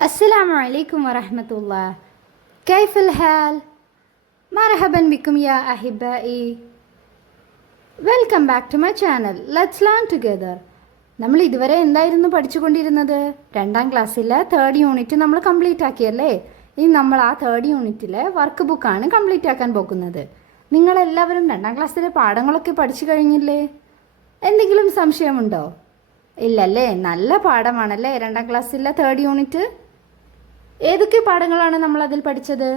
السلام عليكم ورحمة الله. كيف الحال؟ مرحبا بكم يا أحبائي. Welcome back to my channel. Let's learn together. നമ്മൾ ഇതുവരെ എന്തായിരുന്നു പഠിച്ചുകൊണ്ടിരുന്നത്? 2ാം ക്ലാസ്സിലെ 3rd യൂണിറ്റ് നമ്മൾ കംപ്ലീറ്റ് ആക്കിയല്ലേ? ഇനി നമ്മൾ ആ 3rd യൂണിറ്റിലെ വർക്ക് ബുക്കാണ് കംപ്ലീറ്റ് ആക്കാൻ പോകുന്നത്. നിങ്ങളെല്ലാവരും 2ാം ക്ലാസ്സിലെ പാഠങ്ങളൊക്കെ പഠിച്ചു കഴിഞ്ഞില്ലേ? എന്തെങ്കിലും സംശയമുണ്ടോ? ഇല്ലല്ലേ? നല്ല പാഠമാണല്ലേ 2ാം ക്ലാസ്സിലെ 3rd യൂണിറ്റ്. ഏതൊക്കെ പാഠങ്ങളാണ് നമ്മൾ അതിൽ പഠിച്ചത്?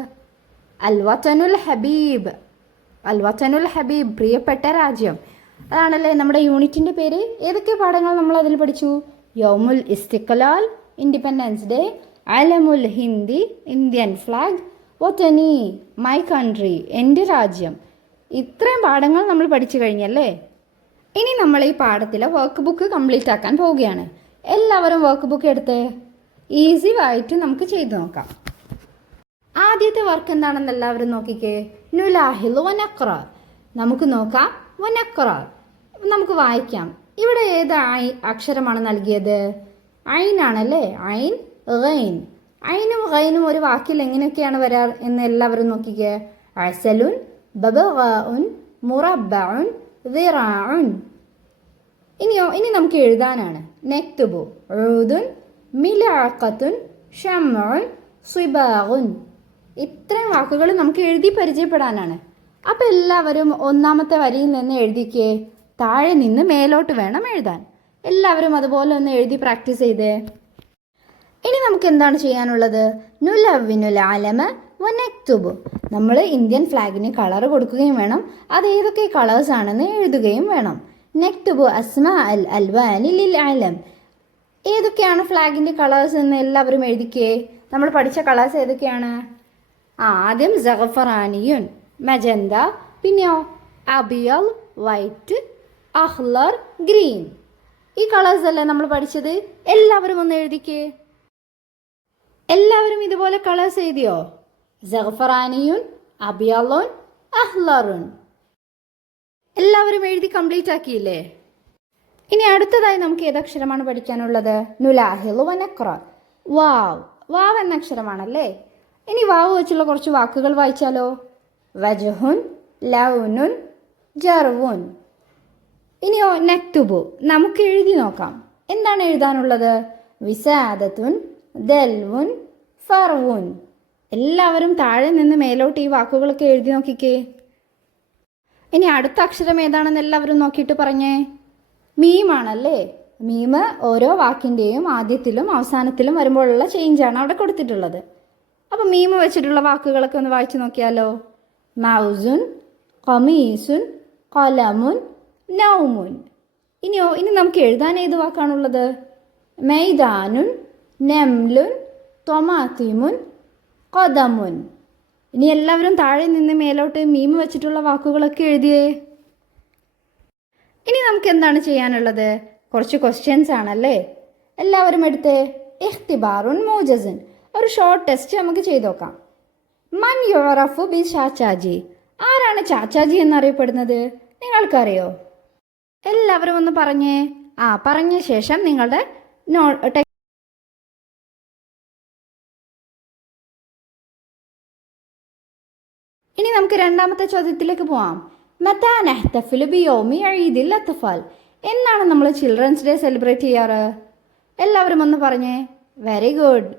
അൽ വതനുൽ ഹബീബ്. അൽ വതനുൽ ഹബീബ്, പ്രിയപ്പെട്ട രാജ്യം. അതാണല്ലേ നമ്മുടെ യൂണിറ്റിൻ്റെ പേര്. ഏതൊക്കെ പാഠങ്ങൾ നമ്മൾ അതിൽ പഠിച്ചു? യൗമുൽ ഇസ്തിഖ്ലാൽ, ഇൻഡിപെൻഡൻസ് ഡേ, അലമുൽ ഹിന്ദി, ഇന്ത്യൻ ഫ്ലാഗ്, വതനി, മൈ കൺട്രി, എൻ്റെ രാജ്യം. ഇത്രയും പാഠങ്ങൾ നമ്മൾ പഠിച്ചു കഴിഞ്ഞല്ലേ? ഇനി നമ്മൾ ഈ പാഠത്തിലെ വർക്ക് ബുക്ക് കംപ്ലീറ്റ് ആക്കാൻ പോവുകയാണ്. എല്ലാവരും വർക്ക് ബുക്ക് എടുത്ത് ഈസി ആയിട്ട് നമുക്ക് ചെയ്തു നോക്കാം. ആദ്യത്തെ വർക്ക് എന്താണെന്ന് എല്ലാവരും നോക്കിക്കേ. നുലാഹിൽ വനഖ്റ. നമുക്ക് നോക്കാം. വനഖ്റ നമുക്ക് വായിക്കാം. ഇവിടെ ഏത് അക്ഷരമാണ് നൽകിയത്? ഐൻ ആണല്ലേ? ഐൻ, ഗൈൻ. ഐനും ഗൈനും ഒരു വാക്കിൽ എങ്ങനെയൊക്കെയാണ് വരാർ എന്ന് എല്ലാവരും നോക്കിക്കേ. അസലുൻ, ബബഗാഉൻ, മുറബ്ബഉൻ, ദിറാഉൻ. ഇനി നമുക്ക് എഴുതാനാണ്. നക്തുബു, ഉദുൻ, മിലാഖത്തുൻ, ഷംഉൻ, സിബാഗുൻ. ഇത്രയും വാക്കുകൾ നമുക്ക് എഴുതി പരിചയപ്പെടാനാണ്. അപ്പം എല്ലാവരും ഒന്നാമത്തെ വരിയിൽ നിന്ന് എഴുതിക്കേ. താഴെ നിന്ന് മേലോട്ട് വേണം എഴുതാൻ. എല്ലാവരും അതുപോലെ ഒന്ന് എഴുതി പ്രാക്ടീസ് ചെയ്തേ. ഇനി നമുക്ക് എന്താണ് ചെയ്യാനുള്ളത്? നുലവ്വിനുൽ അലമ വനക്തുബു. നമ്മൾ ഇന്ത്യൻ ഫ്ലാഗിന് കളർ കൊടുക്കുകയും വേണം. അത് ഏതൊക്കെ കളേഴ്സ് ആണെന്ന് എഴുതുകയും വേണം. നക്തുബു അസ്മാ അൽ അൽവാനി ലിൽ അലം. ഏതൊക്കെയാണ് ഫ്ലാഗിൻ്റെ കളേഴ്സ് എന്ന് എല്ലാവരും എഴുതിക്കേ. നമ്മൾ പഠിച്ച കളേഴ്സ് ഏതൊക്കെയാണ്? ആദ്യം സഅഫറാനിയുൻ, മജന്ത, പിന്നെയോ അബിയൽ, വൈറ്റ്, അഹ്ലർ, ഗ്രീൻ. ഈ കളേഴ്സ് അല്ലേ നമ്മൾ പഠിച്ചത്? എല്ലാവരും ഒന്ന് എഴുതിക്കേ. എല്ലാവരും ഇതുപോലെ കളേഴ്സ് എഴുതിയോ? സഅഫറാനിയുൻ, അബിയലുൻ, അഹ്ലറുൻ. എല്ലാവരും എഴുതി കംപ്ലീറ്റ് ആക്കിയില്ലേ? ഇനി അടുത്തതായി നമുക്ക് ഏതക്ഷരമാണ് പഠിക്കാനുള്ളത്? നുലാഹിൽ വനഖ്റ. വാവ്. വാവ് എന്ന അക്ഷരമാണല്ലേ? ഇനി വാവ് വെച്ചുള്ള കുറച്ച് വാക്കുകൾ വായിച്ചാലോ? വജഹുൻ, ലൗനുൻ, ജർവുൻ. ഇനിയോ നക്തുബു. നമുക്ക് എഴുതി നോക്കാം. എന്താണ് എഴുതാനുള്ളത്? വിസാദത്തുൻ, ദൽവുൻ, ഫർവുൻ. എല്ലാവരും താഴെ നിന്ന് മേലോട്ട് ഈ വാക്കുകളൊക്കെ എഴുതി നോക്കിക്കേ. ഇനി അടുത്ത അക്ഷരം ഏതാണെന്ന് എല്ലാവരും നോക്കിയിട്ട് പറഞ്ഞേ. മീമാണല്ലേ? മീമ് ഓരോ വാക്കിൻ്റെയും ആദ്യത്തിലും അവസാനത്തിലും വരുമ്പോഴുള്ള ചേഞ്ചാണ് അവിടെ കൊടുത്തിട്ടുള്ളത്. അപ്പോൾ മീമ് വെച്ചിട്ടുള്ള വാക്കുകളൊക്കെ ഒന്ന് വായിച്ചു നോക്കിയാലോ? മൗസുൻ, ഖമീസുൻ, ഖലമുൻ, നൗമുൻ. ഇനി നമുക്ക് എഴുതാൻ ഏത് വാക്കാണുള്ളത്? മൈദാനുൻ, നംലുൻ, തൊമാത്തിമുൻ, ഖദമുൻ. ഇനി എല്ലാവരും താഴെ നിന്ന് മേലോട്ട് മീമ് വെച്ചിട്ടുള്ള വാക്കുകളൊക്കെ എഴുതിയേ. ഇനി നമുക്ക് എന്താണ് ചെയ്യാനുള്ളത്? കുറച്ച് ക്വസ്റ്റ്യൻസ് ആണല്ലേ? എല്ലാവരും എടുത്തേ. ഇഖ്തിബാറുൻ മൂജസുൻ. ഒരു ഷോർട്ട് ടെസ്റ്റ് നമുക്ക് ചെയ്ത് നോക്കാം. മൻ യുറഫു ബി ചാച്ചാജി. ആരാണ് ചാച്ചാജി എന്നറിയപ്പെടുന്നത്? നിങ്ങൾക്കറിയോ? എല്ലാവരും ഒന്ന് പറഞ്ഞേ. പറഞ്ഞ ശേഷം നിങ്ങളുടെ ഇനി നമുക്ക് രണ്ടാമത്തെ ചോദ്യത്തിലേക്ക് പോവാം. മതാ നഹ്തഫിലു ബിയൗമി ഈദിൽ അത്ഫാൽ. എന്നാണ് നമ്മൾ ചിൽഡ്രൻസ് ഡേ സെലിബ്രേറ്റ് ചെയ്യാറ്? എല്ലാവരും ഒന്ന് പറഞ്ഞേ. Very good.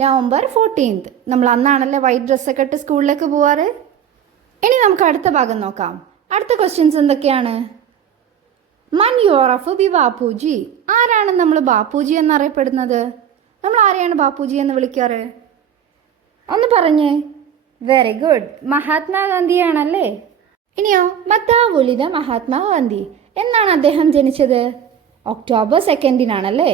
November 14th. നമ്മൾ അന്നാണല്ലേ വൈറ്റ് ഡ്രസ്സൊക്കെ ഇട്ട് സ്കൂളിലേക്ക് പോവാറ്. ഇനി നമുക്ക് അടുത്ത ഭാഗം നോക്കാം. അടുത്ത ക്വസ്റ്റ്യൻസ് എന്തൊക്കെയാണ്? മൻ യുറഫു ബി ബാപ്പുജി. ആരാണ് നമ്മൾ ബാപ്പുജി എന്നറിയപ്പെടുന്നത്? നമ്മൾ ആരെയാണ് ബാപ്പുജി എന്ന് വിളിക്കാറ്? ഒന്ന് പറഞ്ഞേ. Very good. മഹാത്മാഗാന്ധിയാണല്ലേ? ഇനിയോ മത്താ വുലിദ മഹാത്മാഗാന്ധി. എന്നാണ് അദ്ദേഹം ജനിച്ചത്? ഒക്ടോബർ 2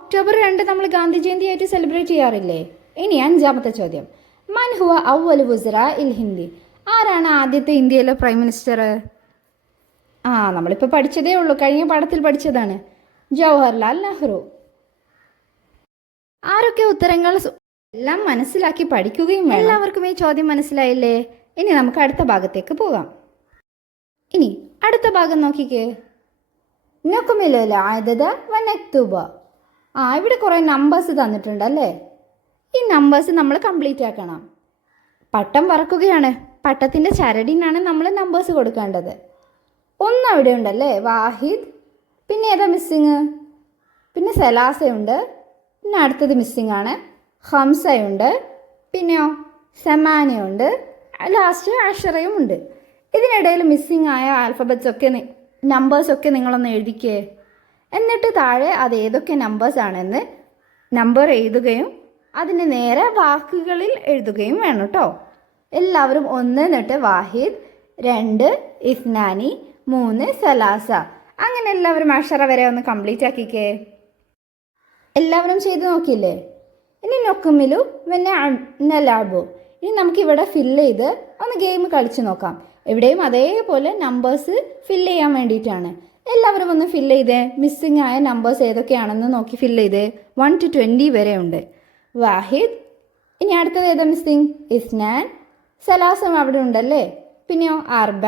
ഒക്ടോബർ 2 നമ്മൾ ഗാന്ധി ജയന്തി ആയിട്ട് സെലിബ്രേറ്റ് ചെയ്യാറില്ലേ? ഇനി അഞ്ചാമത്തെ ചോദ്യം. മൻ ഹുവ അവ്വലു വുസറാ ഇൽ ഹിന്ദി. ആരാണ് ആദ്യത്തെ ഇന്ത്യയിലെ പ്രൈം മിനിസ്റ്റർ? നമ്മളിപ്പോൾ പഠിച്ചതേ ഉള്ളൂ. കഴിഞ്ഞ പാഠത്തിൽ പഠിച്ചതാണ്. ജവഹർലാൽ നെഹ്റു. ആരൊക്കെ ഉത്തരങ്ങൾ എല്ലാം മനസ്സിലാക്കി പഠിക്കുകയും വേണം. എല്ലാവർക്കും ഈ ചോദ്യം മനസ്സിലായില്ലേ? ഇനി നമുക്ക് അടുത്ത ഭാഗത്തേക്ക് പോകാം. ഇനി അടുത്ത ഭാഗം നോക്കിക്കേ. നക്കുമിലല ആദദ വനക്തുബ. ഇവിടെ കുറേ നമ്പേഴ്സ് തന്നിട്ടുണ്ടല്ലേ. ഈ നമ്പേഴ്സ് നമ്മൾ കംപ്ലീറ്റ് ആക്കണം. പട്ടം പറക്കുകയാണ്. പട്ടത്തിൻ്റെ ചരടിനാണ് നമ്മൾ നമ്പേഴ്സ് കൊടുക്കേണ്ടത്. ഒന്ന് അവിടെ ഉണ്ടല്ലേ, വാഹിദ്. പിന്നെ ഏതാ മിസ്സിങ്? പിന്നെ സലാസയുണ്ട്. പിന്നെ അടുത്തത് മിസ്സിങ് ആണ്, ഹംസയുണ്ട്. പിന്നെയോ സമാനയുണ്ട്. ലാസ്റ്റ് അഷറയും ഉണ്ട്. ഇതിനിടയിൽ മിസ്സിങ് ആയ ആൽഫബറ്റ്സൊക്കെ നമ്പേഴ്സൊക്കെ നിങ്ങളൊന്ന് എഴുതിക്കേ. എന്നിട്ട് താഴെ അത് ഏതൊക്കെ നമ്പേഴ്സാണെന്ന് നമ്പർ എഴുതുകയും അതിന് നേരെ വാക്കുകളിൽ എഴുതുകയും വേണം കേട്ടോ. എല്ലാവരും 1 എന്നിട്ട് വാഹിദ്, 2 ഇസ്നാനി, 3 സലാസ, അങ്ങനെ എല്ലാവരും അക്ഷര വരെ ഒന്ന് കംപ്ലീറ്റ് ആക്കിക്കേ. എല്ലാവരും ചെയ്ത് നോക്കിയില്ലേ? ഇനി നൊക്കുമിലു പിന്നെ നലാബു. ഇനി നമുക്കിവിടെ ഫില്ല് ചെയ്ത് ഒന്ന് ഗെയിം കളിച്ച് നോക്കാം. എവിടെയും അതേപോലെ നമ്പേഴ്സ് ഫില്ല് ചെയ്യാൻ വേണ്ടിയിട്ടാണ്. എല്ലാവരും ഒന്ന് ഫില്ല് ചെയ്തേ. മിസ്സിങ് ആയ നമ്പേഴ്സ് ഏതൊക്കെയാണെന്ന് നോക്കി ഫില്ല് ചെയ്തേ. 1 to 20 വരെ ഉണ്ട്. വാഹിദ്. ഇനി അടുത്തത് ഏതാ മിസ്സിങ്? ഇസ്നാൻ. സലാസം അവിടെ ഉണ്ടല്ലേ. പിന്നെയോ അർബ,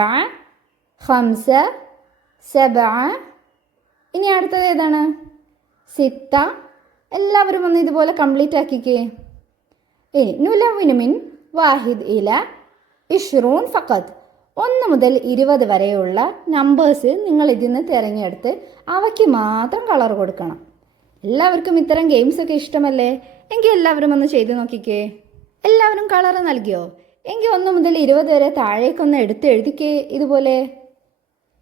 ഹംസ, സബ. ഇനി അടുത്തത് ഏതാണ്? സിത്ത. എല്ലാവരും ഒന്ന് ഇതുപോലെ കംപ്ലീറ്റ് ആക്കിക്കേ. ഇനി നുലവിനുമിൻ വാഹിദ് ഇല ഇഷ്റൂൻ ഫഖത്ത്. 1 മുതൽ 20 വരെയുള്ള നമ്പേഴ്സ് നിങ്ങൾ ഇതിൽ നിന്ന് തിരഞ്ഞെടുത്ത് അവയ്ക്ക് മാത്രം കളർ കൊടുക്കണം. എല്ലാവർക്കും ഇത്തരം ഗെയിംസൊക്കെ ഇഷ്ടമല്ലേ? എങ്കിൽ എല്ലാവരും ഒന്ന് ചെയ്ത് നോക്കിക്കേ. എല്ലാവരും കളർ നൽകിയോ? എങ്കിൽ 1 മുതൽ 20 വരെ താഴേക്കൊന്ന് എടുത്ത് എഴുതിക്കേ. ഇതുപോലെ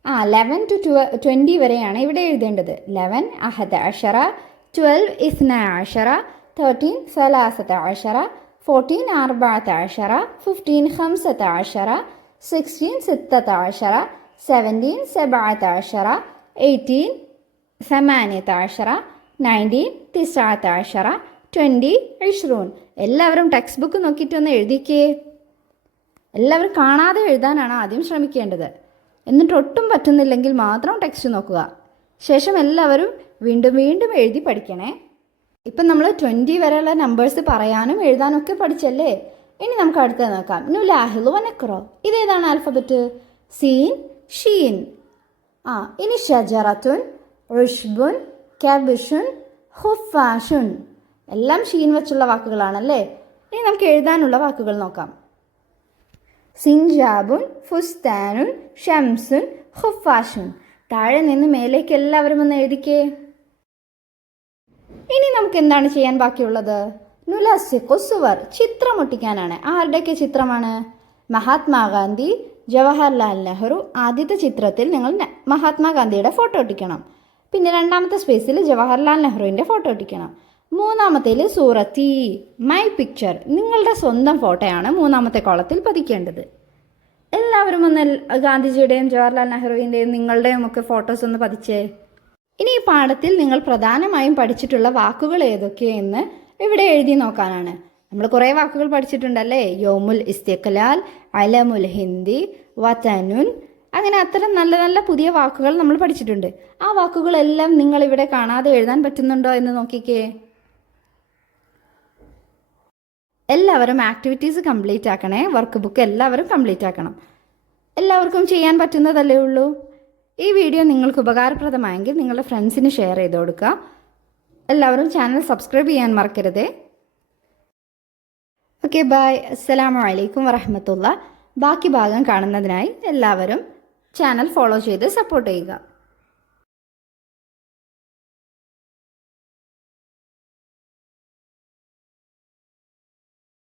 11 to 20 വരെയാണ് ഇവിടെ എഴുതേണ്ടത്. 11 അഹദ അഷറ, 12 ഇസ്ന അഷറ, 13 സലാസത അഷറ, 14 അർബഅത അഷറ, 15 ഖംസത അഷറ, 16 സിത്തത അഷറ, 17 സബഅത അഷറ, 18 സമാനിയത അഷറ, 19 തിസ്അത അഷറ, 20 ഇഷ്റൂൻ. എല്ലാവരും ടെക്സ്റ്റ് ബുക്ക് നോക്കിയിട്ടൊന്ന് എഴുതിക്കേ. എല്ലാവരും കാണാതെ എഴുതാനാണ് ആദ്യം ശ്രമിക്കേണ്ടത്. എന്നിട്ട് ഒട്ടും പറ്റുന്നില്ലെങ്കിൽ മാത്രം ടെക്സ്റ്റ് നോക്കുക. ശേഷം എല്ലാവരും വീണ്ടും വീണ്ടും എഴുതി പഠിക്കണേ. ഇപ്പം നമ്മൾ 20 വരെയുള്ള നമ്പേഴ്സ് പറയാനും എഴുതാനൊക്കെ പഠിച്ചല്ലേ. ഇനി നമുക്ക് അടുത്തത് നോക്കാം. നുലാഹിലു വനക്രോ. ഇതേതാണ് ആൽഫബറ്റ്? സീൻ, ഷീൻ. ഇനി ഷജറത്തുൻ, റുഷ്ബുൻ, കബിഷുൻ, ഹുഫാഷുൻ. എല്ലാം ഷീൻ വെച്ചുള്ള വാക്കുകളാണല്ലേ. ഇനി നമുക്ക് എഴുതാനുള്ള വാക്കുകൾ നോക്കാം. സിൻജാബുൻ, ഫുസ്താനുൻ, ഷംസുൻ, ഹുഫാഷുൻ. താഴെ നിന്ന് മേലേക്ക് എല്ലാവരും ഒന്ന് എഴുതിക്കേ. ഇനി നമുക്ക് എന്താണ് ചെയ്യാൻ ബാക്കിയുള്ളത്? നുലസിഖു സുവർ. ചിത്രം ഒട്ടിക്കാനാണ്. ആരുടെയൊക്കെ ചിത്രമാണ്? മഹാത്മാഗാന്ധി, ജവഹർലാൽ നെഹ്റു. ആദ്യത്തെ ചിത്രത്തിൽ നിങ്ങൾ മഹാത്മാഗാന്ധിയുടെ ഫോട്ടോ ഒട്ടിക്കണം. പിന്നെ രണ്ടാമത്തെ സ്പേസിൽ ജവഹർലാൽ നെഹ്റുവിൻ്റെ ഫോട്ടോ ഒട്ടിക്കണം. മൂന്നാമത്തേൽ സൂറത്തി, മൈ പിക്ചർ. നിങ്ങളുടെ സ്വന്തം ഫോട്ടോയാണ് മൂന്നാമത്തെ കോളത്തിൽ പതിക്കേണ്ടത്. എല്ലാവരും ഒന്ന് ഗാന്ധിജിയുടെയും ജവഹർലാൽ നെഹ്റുവിൻ്റെയും നിങ്ങളുടെയും ഒക്കെ ഫോട്ടോസ് ഒന്ന് പതിച്ചേ. ഇനി ഈ പാഠത്തിൽ നിങ്ങൾ പ്രധാനമായും പഠിച്ചിട്ടുള്ള വാക്കുകൾ ഏതൊക്കെയെന്ന് ഇവിടെ എഴുതി നോക്കാനാണ്. നമ്മൾ കുറേ വാക്കുകൾ പഠിച്ചിട്ടുണ്ടല്ലേ. യോമുൽ ഇസ്തിഖ്ലാൽ, അലമുൽ ഹിന്ദി, വതനുൻ. അങ്ങനെ അത്തരം നല്ല നല്ല പുതിയ വാക്കുകൾ നമ്മൾ പഠിച്ചിട്ടുണ്ട്. ആ വാക്കുകളെല്ലാം നിങ്ങളിവിടെ കാണാതെ എഴുതാൻ പറ്റുന്നുണ്ടോ എന്ന് നോക്കിക്കേ. എല്ലാവരും ആക്ടിവിറ്റീസ് കംപ്ലീറ്റ് ആക്കണേ. വർക്ക് ബുക്ക് എല്ലാവരും കംപ്ലീറ്റ് ആക്കണം. എല്ലാവർക്കും ചെയ്യാൻ പറ്റുന്നതല്ലേ ഉള്ളൂ. ഈ വീഡിയോ നിങ്ങൾക്ക് ഉപകാരപ്രദമായെങ്കിൽ നിങ്ങളുടെ ഫ്രണ്ട്സിന് ഷെയർ ചെയ്ത് കൊടുക്കുക. എല്ലാവരും ചാനൽ സബ്സ്ക്രൈബ് ചെയ്യാൻ മറക്കരുതേ. Okay, bye. അസ്സലാമു അലൈക്കും വറഹ്മത്തുള്ളാഹി. ബാക്കി ഭാഗം കാണുന്നതിനായി എല്ലാവരും ചാനൽ ഫോളോ ചെയ്ത് സപ്പോർട്ട് ചെയ്യുക.